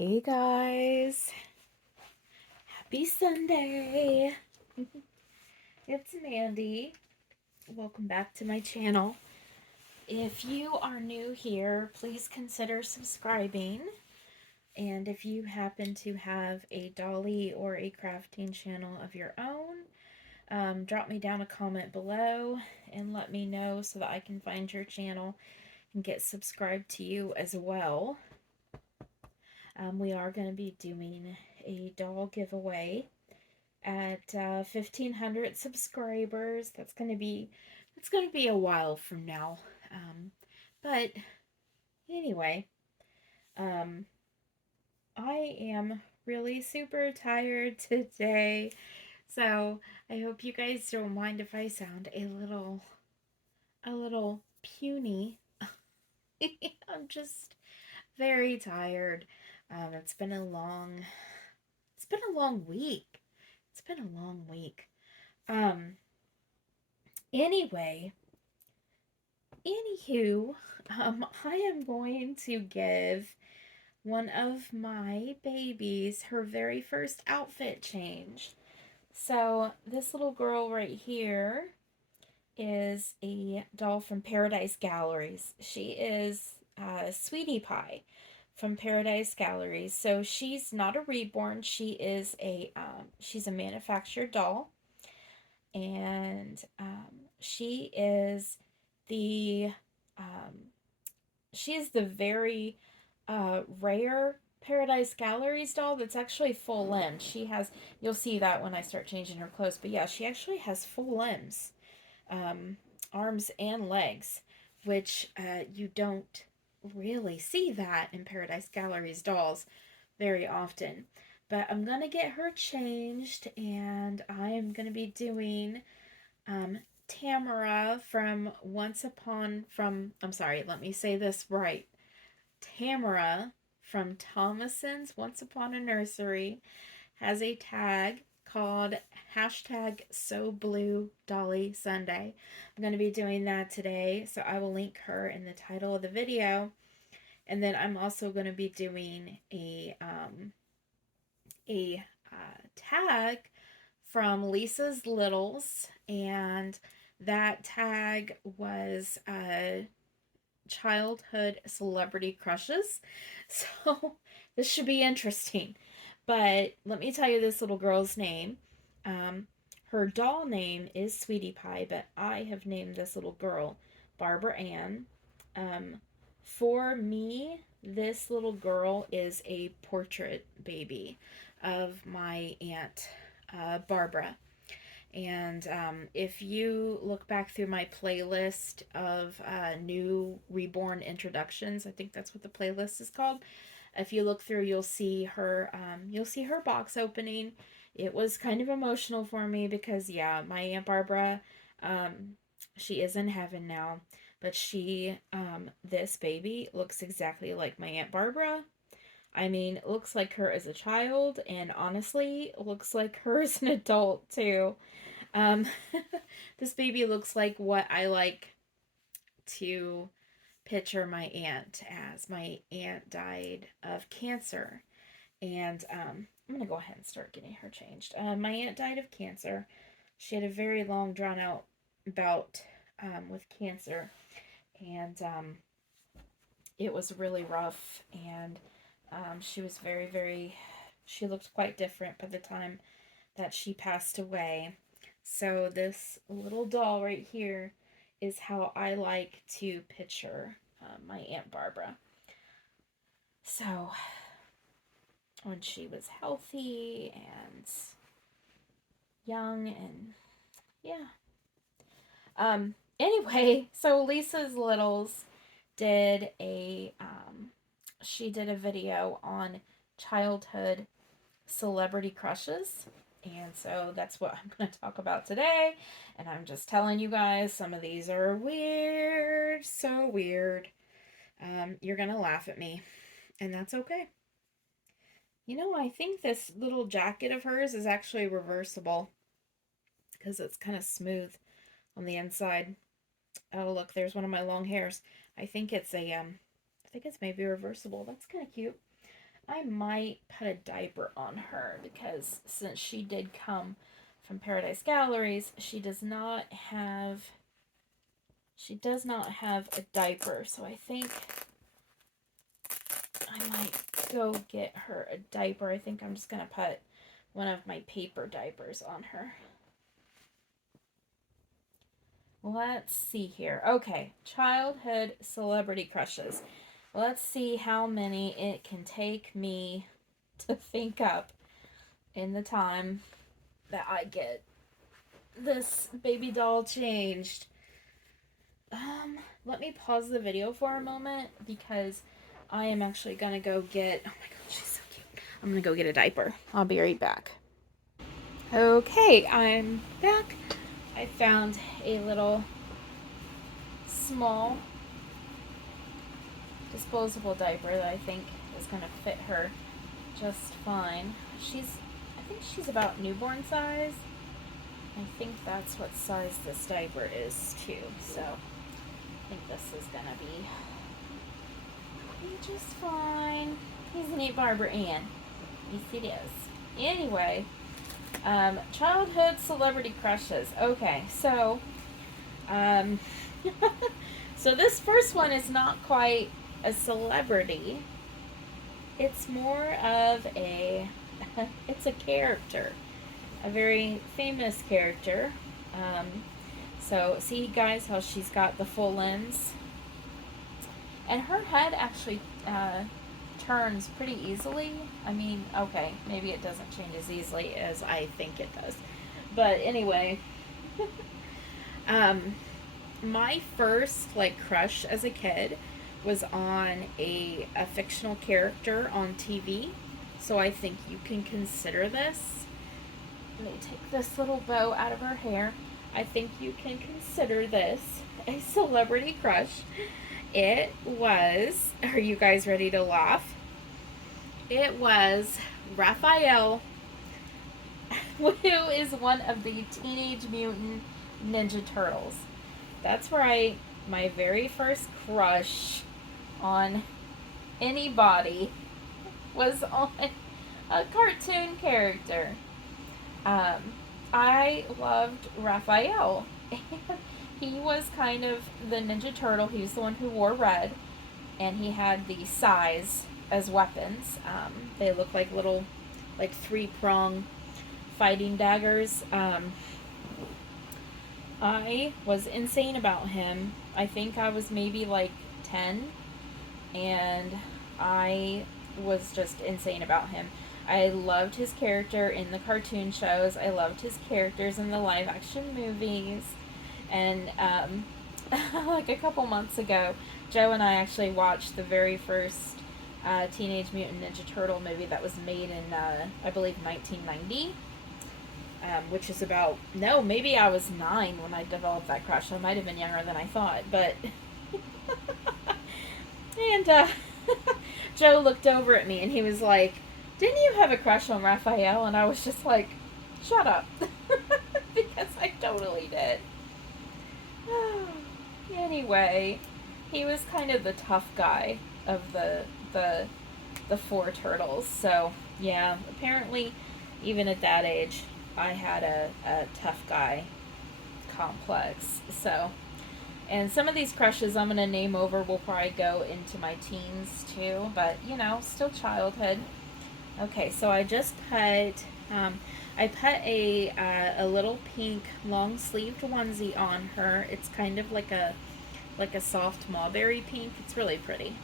Hey guys, happy Sunday. It's Mandy. Welcome back to my channel. If you are new here, please consider subscribing. And if you happen to have a dolly or a crafting channel of your own, drop me down a comment below and let me know so that I can find your channel and get subscribed to you as well. We are going to be doing a doll giveaway at 1,500 subscribers. That's gonna be a while from now. But anyway, um, I am really super tired today, so I hope you guys don't mind if I sound a little puny. I'm just very tired. It's been a long week. It's been a long week. Um, anyway, Anywho, I am going to give one of my babies her very first outfit change. So, this little girl right here is a doll from Paradise Galleries. She is Sweetie Pie from Paradise Galleries. So, she's not a reborn. She's a manufactured doll, and she is the um, she is the very rare Paradise Galleries doll that's actually full limbs. You'll see that when I start changing her clothes, but yeah, she actually has full limbs, um, arms and legs, which you don't really see that in Paradise Galleries dolls very often. But I'm gonna get her changed, and I am gonna be doing um, Tamara from I'm sorry, let me say this right. Tamara from Thomason's Once Upon a Nursery has a tag called hashtag So Blue Dolly Sunday. I'm going to be doing that today, so I will link her in the title of the video. And then I'm also going to be doing a tag from Lisa's Littles, and that tag was childhood celebrity crushes. So this should be interesting. But let me tell you this little girl's name. Um, Her doll name is Sweetie Pie, but I have named this little girl Barbara Ann. Um, for me, this little girl is a portrait baby of my aunt Barbara. And if you look back through my playlist of new reborn introductions, I think that's what the playlist is called. If you look through, you'll see her box opening. It was kind of emotional for me because yeah, my Aunt Barbara, um, she is in heaven now, but this baby looks exactly like my Aunt Barbara. I mean, it looks like her as a child, and honestly, looks like her as an adult too. Um, this baby looks like what I like to picture my aunt as. My aunt died of cancer, and I'm gonna go ahead and start getting her changed. My aunt died of cancer. She had a very long, drawn out bout with cancer, and it was really rough. And she was very, very. She looked quite different by the time that she passed away. So this little doll right here is how I like to picture my Aunt Barbara. So when she was healthy and young and yeah. Anyway, so Lisa's Littles did a she did a video on childhood celebrity crushes. And so that's what I'm going to talk about today. And I'm just telling you guys, some of these are weird, so weird. You're going to laugh at me, and that's okay. You know, I think this little jacket of hers is actually reversible because it's kind of smooth on the inside. Oh, look, there's one of my long hairs. I think it's maybe reversible. That's kind of cute. I I might put a diaper on her because since she did come from Paradise Galleries, she does not have a diaper. So I think I might go get her a diaper. I think I'm just going to put one of my paper diapers on her. Let's see here. Okay, childhood celebrity crushes. Let's see how many it can take me to think up in the time that I get this baby doll changed. Let me pause the video for a moment because I am actually gonna go get, oh my god, she's so cute. I'm gonna go get a diaper. I'll be right back. Okay, I'm back. I found a little small disposable diaper that I think is gonna fit her just fine. I think she's about newborn size. I think that's what size this diaper is too. So I think this is gonna be just fine. Isn't it, Barbara Ann? Yes, it is. Anyway, childhood celebrity crushes. Okay, so so this first one is not quite a celebrity. It's more of a it's a character, a very famous character. So see, guys, how she's got the full lens, and her head actually turns pretty easily. I mean, okay, maybe it doesn't change as easily as I think it does, but anyway. My first crush as a kid was on a fictional character on TV. So I think you can consider this. Let me take this little bow out of her hair. I think you can consider this a celebrity crush. It was, are you guys ready to laugh? It was Raphael, who is one of the Teenage Mutant Ninja Turtles. That's right, my very first crush on anybody was on a cartoon character. I loved Raphael. He was kind of the Ninja Turtle. He was the one who wore red, and he had the sais as weapons. They look like little, three-prong fighting daggers. I was insane about him. I think I was maybe 10, and I was just insane about him. I loved his character in the cartoon shows. I loved his characters in the live action movies. And a couple months ago, Joe and I actually watched the very first Teenage Mutant Ninja Turtle movie that was made in, I believe, 1990. Which is maybe I was 9 when I developed that crush. I might have been younger than I thought, but... and, Joe looked over at me and he was like, "Didn't you have a crush on Raphael?" And I was just like, "Shut up." Because I totally did. Anyway, he was kind of the tough guy of the 4 turtles. So, yeah, apparently, even at that age, I had a tough guy complex. So, and some of these crushes I'm going to name over will probably go into my teens too, but still childhood. Okay, so I just put a little pink long sleeved onesie on her. It's kind of like a soft mulberry pink. It's really pretty.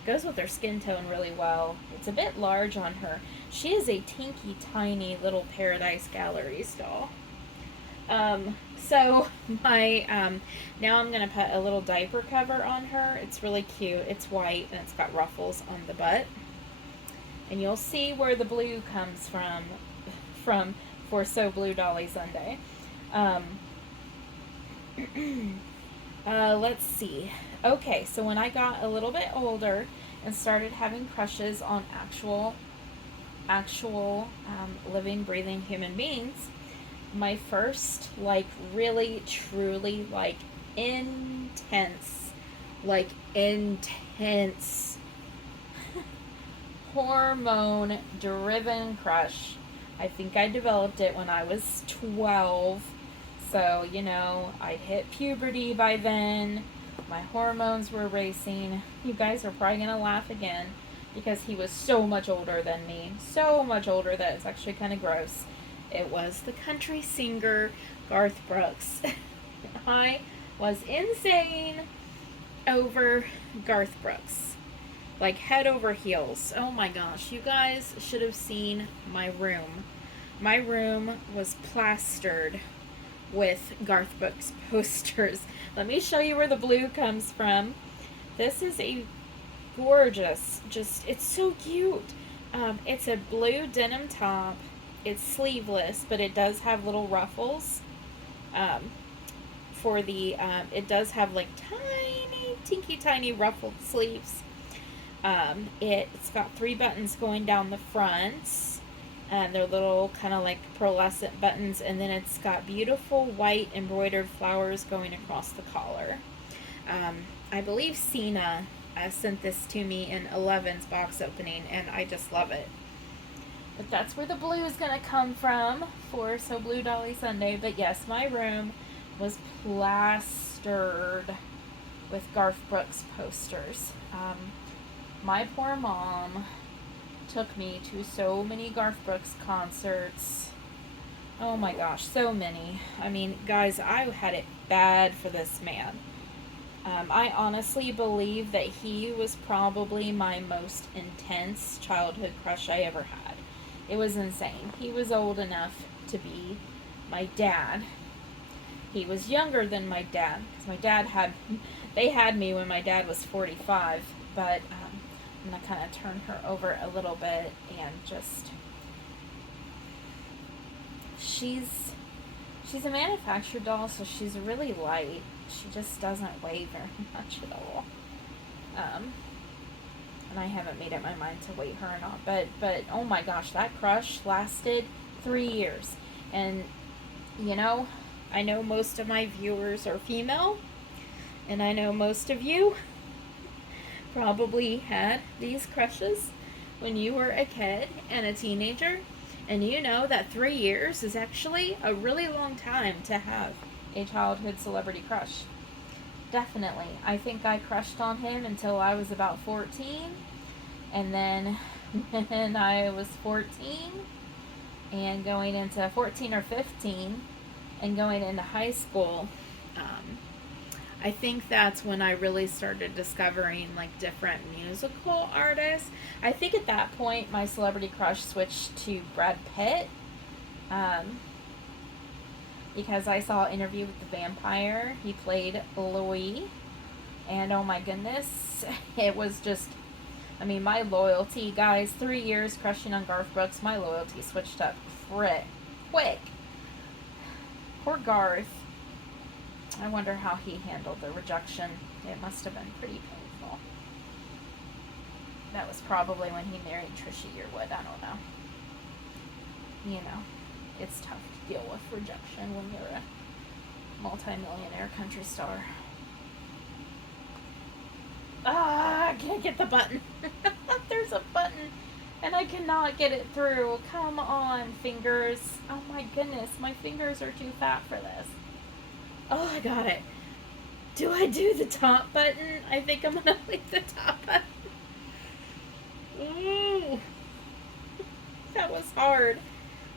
It goes with her skin tone really well. It's a bit large on her. She is a teeny tiny little Paradise Galleries doll. So my now I'm gonna put a little diaper cover on her. It's really cute. It's white and it's got ruffles on the butt, and you'll see where the blue comes from for So Blue Dolly Sunday. Let's see. Okay, so when I got a little bit older and started having crushes on actual living, breathing human beings, my first really truly intense hormone driven crush. I think I developed it when I was 12. So, you know, I hit puberty by then. My hormones were racing. You guys are probably going to laugh again because he was so much older than me. So much older that it's actually kind of gross. It was the country singer Garth Brooks. I was insane over Garth Brooks. Like head over heels. Oh my gosh, you guys should have seen my room. My room was plastered with Garth Brooks posters. Let me show you where the blue comes from. This is a gorgeous, it's so cute. It's a blue denim top. It's sleeveless, but it does have little ruffles. It does have like tiny, tinky tiny ruffled sleeves. It's got 3 buttons going down the front, and they're little kind of like pearlescent buttons, and then it's got beautiful white embroidered flowers going across the collar. I believe Cena sent this to me in 11's box opening, and I just love it. But that's where the blue is going to come from for So Blue Dolly Sunday. But yes, my room was plastered with Garth Brooks posters. My poor mom took me to so many Garth Brooks concerts. Oh my gosh, so many. I mean, guys, I had it bad for this man. I honestly believe that he was probably my most intense childhood crush I ever had. It was insane. He was old enough to be my dad. He was younger than my dad, because they had me when my dad was 45, but I'm going to kind of turn her over a little bit and just, she's a manufactured doll, so she's really light. She just doesn't weigh very much at all. And I haven't made up my mind to weight her or not, but oh my gosh, that crush lasted 3 years. And, you know, I know most of my viewers are female, and I know most of you probably had these crushes when you were a kid and a teenager, and you know that 3 years is actually a really long time to have a childhood celebrity crush. Definitely. I think I crushed on him until I was about 14, and then when I was 14 and going into 14 or 15 and going into high school, I think that's when I really started discovering like different musical artists. I think at that point my celebrity crush switched to Brad Pitt, because I saw Interview with the Vampire. He played Louis, and oh my goodness, it was just, I mean, my loyalty, guys, 3 years crushing on Garth Brooks, my loyalty switched up quick. Poor Garth. I wonder how he handled the rejection. It must have been pretty painful. That was probably when he married Trisha Yearwood. I don't know. You know, it's tough to deal with rejection when you're a multi-millionaire country star. I can't get the button. There's a button, and I cannot get it through. Come on, fingers. Oh my goodness, my fingers are too fat for this. Oh, I got it. Do I do the top button? I think I'm gonna leave the top button. Ooh. That was hard.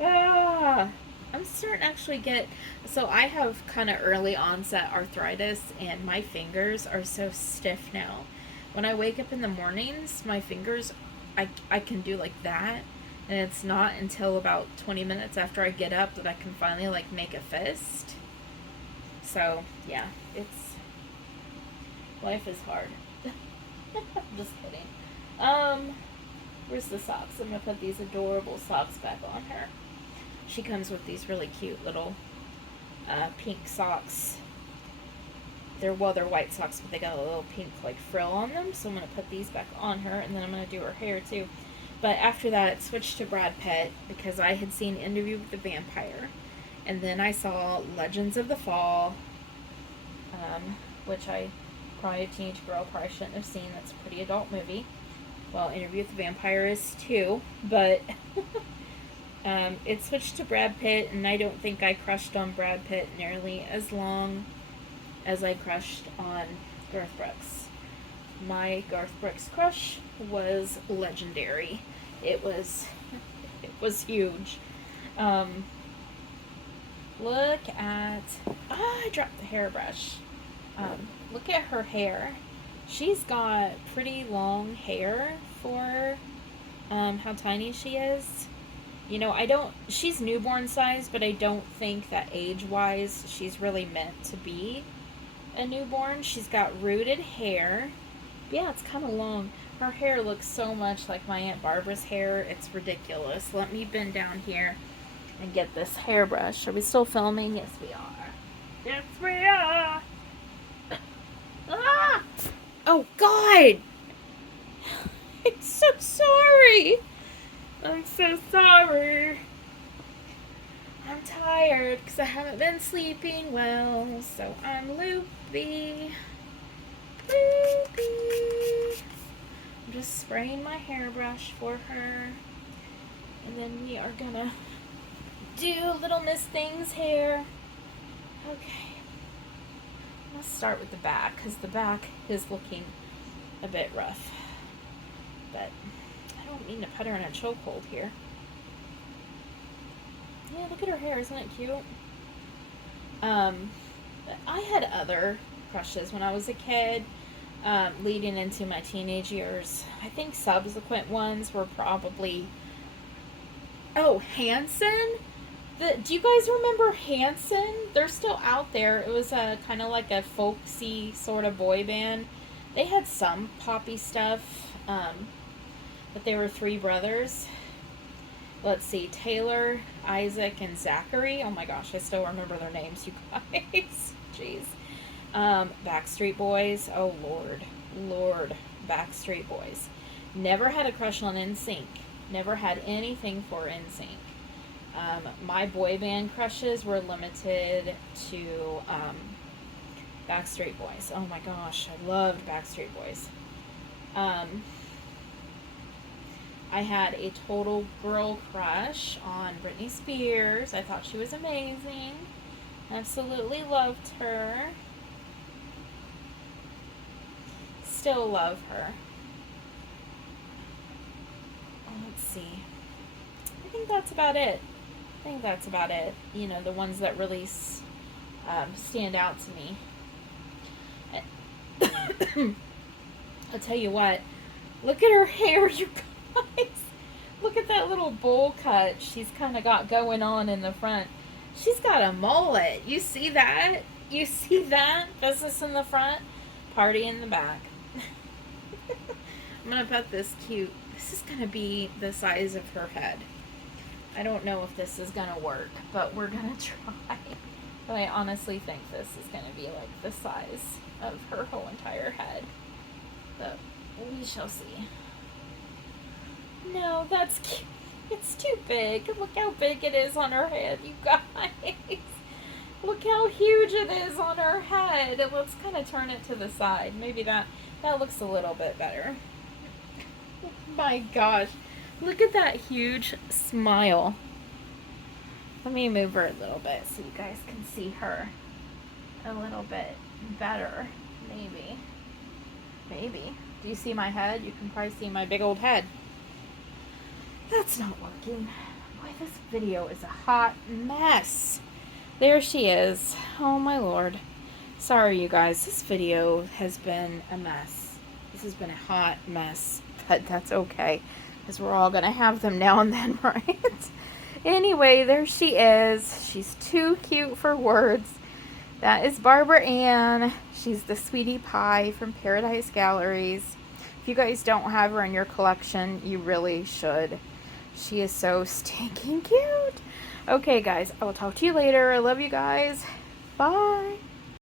I'm starting to actually get, so I have kind of early onset arthritis, and my fingers are so stiff now. When I wake up in the mornings, my fingers, I can do like that, and it's not until about 20 minutes after I get up that I can finally like make a fist. So, yeah, life is hard. Just kidding. Where's the socks? I'm gonna put these adorable socks back on her. She comes with these really cute little pink socks. They're white socks, but they got a little pink like frill on them, so I'm gonna put these back on her, and then I'm gonna do her hair too. But after that, it switched to Brad Pitt because I had seen Interview with the Vampire. And then I saw Legends of the Fall, which I, probably a teenage girl, probably shouldn't have seen. That's a pretty adult movie. Well, Interview with the Vampire is too, but it switched to Brad Pitt, and I don't think I crushed on Brad Pitt nearly as long as I crushed on Garth Brooks. My Garth Brooks crush was legendary. It was huge. Look at I dropped the hairbrush. Look at her hair. She's got pretty long hair for how tiny she is. You know, she's newborn size, but I don't think that age-wise she's really meant to be a newborn. She's got rooted hair. Yeah, it's kind of long. Her hair looks so much like my Aunt Barbara's hair. It's ridiculous. Let me bend down here and get this hairbrush. Are we still filming? Yes, we are. Yes, we are. Ah! Oh, God! I'm so sorry. I'm so sorry. I'm tired because I haven't been sleeping well, so I'm loopy. Loopy. I'm just spraying my hairbrush for her. And then we are gonna do little Miss Thing's hair. Okay. Let's start with the back because the back is looking a bit rough. But I don't mean to put her in a chokehold here. Yeah, look at her hair. Isn't it cute? I had other crushes when I was a kid, leading into my teenage years. I think subsequent ones were probably... Oh, Hanson? Do you guys remember Hanson? They're still out there. It was a kind of like a folksy sort of boy band. They had some poppy stuff, but they were three brothers. Let's see, Taylor, Isaac, and Zachary. Oh my gosh, I still remember their names, you guys. Jeez. Backstreet Boys. Oh Lord, Backstreet Boys. Never had a crush on NSYNC. Never had anything for NSYNC. My boy band crushes were limited to Backstreet Boys. Oh my gosh, I loved Backstreet Boys. I had a total girl crush on Britney Spears. I thought she was amazing. Absolutely loved her. Still love her. Let's see. I think that's about it. You know, the ones that really stand out to me. I'll tell you what. Look at her hair, you guys. Look at that little bowl cut she's kind of got going on in the front. She's got a mullet. You see that? You see that? Business in the front, party in the back. I'm going to put this cute. This is going to be the size of her head. I don't know if this is going to work, but we're going to try. But I honestly think this is going to be like the size of her whole entire head. But we shall see. No, that's cute. It's too big. Look how big it is on her head, you guys. Look how huge it is on her head. Let's kind of turn it to the side. Maybe that looks a little bit better. Oh my gosh. Look at that huge smile. Let me move her a little bit so you guys can see her a little bit better. Maybe. Do you see my head? You can probably see my big old head. That's not working. Boy, this video is a hot mess. There she is. Oh my Lord. Sorry, you guys. This video has been a mess. This has been a hot mess. But that's okay. Because we're all going to have them now and then, right? Anyway, there she is. She's too cute for words. That is Barbara Ann. She's the Sweetie Pie from Paradise Galleries. If you guys don't have her in your collection, you really should. She is so stinking cute. Okay, guys, I will talk to you later. I love you guys. Bye.